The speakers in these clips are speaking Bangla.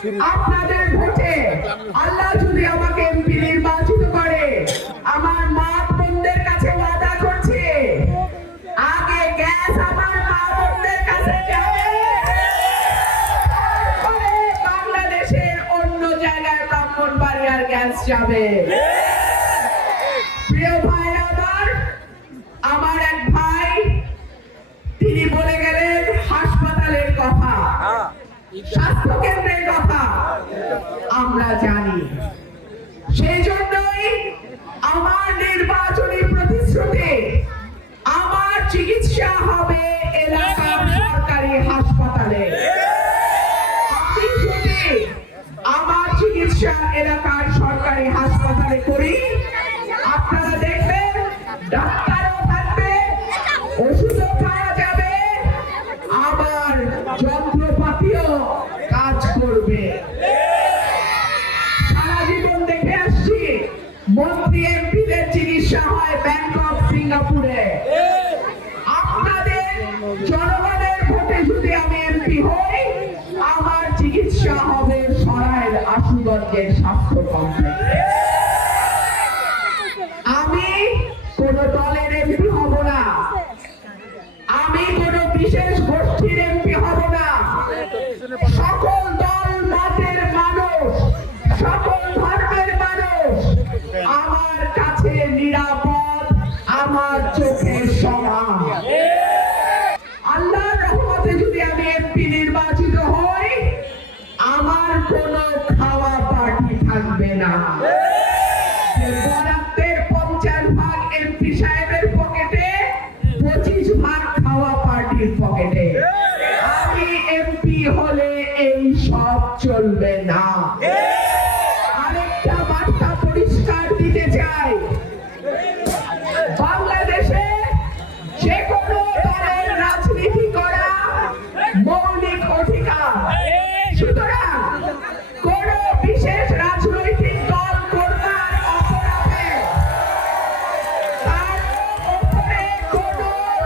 আপনাদের ভোটে আল্লাহ যদি আমাকে এমপি নির্বাচিত করে, আমার মা বোনদের কাছে ওয়াদা করছে, আগে গ্যাস আমার মা বোনদের কাছে যাবে, তারপরে বাংলাদেশের অন্য জায়গায় ব্রাহ্মণবাড়িয়ার গ্যাস যাবে। প্রিয় ভাই, আমার এক ভাই তিনি বলে গেলেন হাসপাতালের কথা, স্বাস্থ্য কেন্দ্রের কথা আমরা জানি। সেই জন্যই আমার নির্বাচনী প্রতিশ্রুতি, আমার চিকিৎসা হবে এলাকার সরকারি হাসপাতালে। আমি যদি আমার চিকিৎসা এলাকার সরকারি হাসপাতালে করি, আপনারা দেখবেন ডাক্তারও থাকবে, ওষুধও খাওয়া যাবে, আবার যন্ত্রপাতিও কাজ করবে। সারা জীবন দেখে আসছি মন্ত্রী এমপিদের চিকিৎসা হয় ব্যাংকক, সিঙ্গাপুরে। আপনাদের জনগণের ভোটে যদি আমি এমপি হই, আমার চিকিৎসা হবে সরাইল আশুগঞ্জের স্বাস্থ্য কমপ্লেক্সে। আমি কোন দলের এমপি হব না, আমি কোন বিশেষ গোষ্ঠীর এমপি হব না। সকল দল মতের মানুষ, সকল ধর্মের মানুষ আমার কাছে নিরাপদ, আমার চোখে সমান। আল্লাহর রহমতে যদি আমি এমপি নির্বাচিত হই, আমার কোন খাওয়া পার্টি থাকবে না। বরাদ্দের 50 ভাগ এমপি সাহেবের পকেটে, 25 ভাগ খাওয়া পার্টির পকেটে। আমি এমপি হলে এই সব চলবে না। আরেকটা বার্তা পরিষ্কার দিতে চাই, বাংলাদেশে যে কোনো দলের রাজনীতি করা মৌলিক অধিকার। সুতরাং কোন বিশেষ রাজনৈতিক দল কর্তার অপরাধে তার উপরে কোন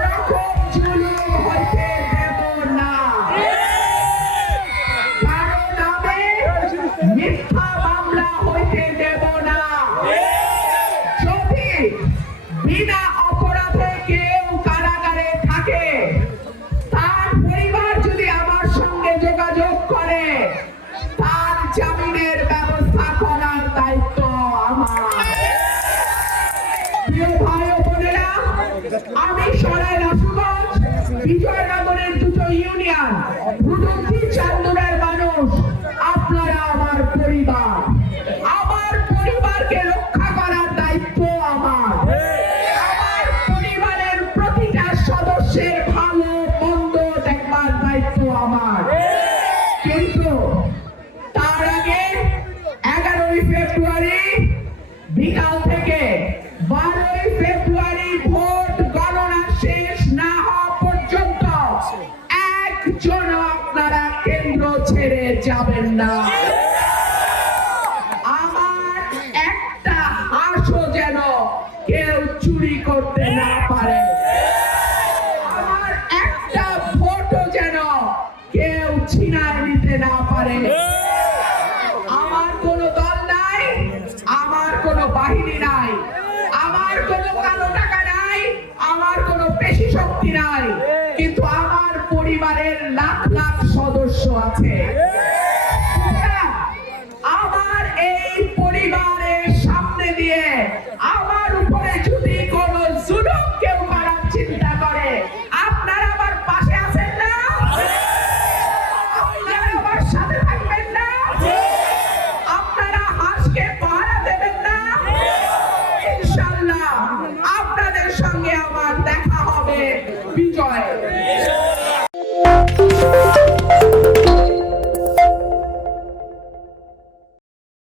রকম জুলুম হইতে দেব না। কারো নামে মিথ্যা মামলা হইতে দেব না। যদি বিনা অপরাধে কেউ কারাগারে থাকে, তার পরিবার যদি আমার সঙ্গে যোগাযোগ করে, তার জামিনের ব্যবস্থা করার দায়িত্ব আমার। প্রিয় ভাই ও বোনেরা, আমি সরাইল আশুগঞ্জ বিজয়নগরের দুটো ইউনিয়ন, ভুটুকি চান্দুরের মানুষ। আপনারা আমার পরিবার, আমার পরিবারকে রক্ষা করার দায়িত্ব আমার। আমার পরিবারের প্রতিটা সদস্যের ভালো মন্দ দেখবার দায়িত্ব আমার। কিন্তু তার আগে 11ই ফেব্রুয়ারি বিকাল থেকে 12ই ফেব্রুয়ারি ভোট গণনা শেষ না হওয়া পর্যন্ত একজন আপনারা কেন্দ্র ছেড়ে যাবেন না। আমার একটা হাঁসও যেন কেউ চুরি করতে না পারে, আমার একটা ভোটও যেন কেউ ছিনায় নিতে না পারে। আমার কোনো দল নাই, আমার কোনো বাহিনী নাই, আমার কোনো কালো টাকা নাই, আমার কোনো পেশি শক্তি নাই, কিন্তু আমার পরিবারের লাখ লাখ সদস্য আছে। আমার এই পরিবার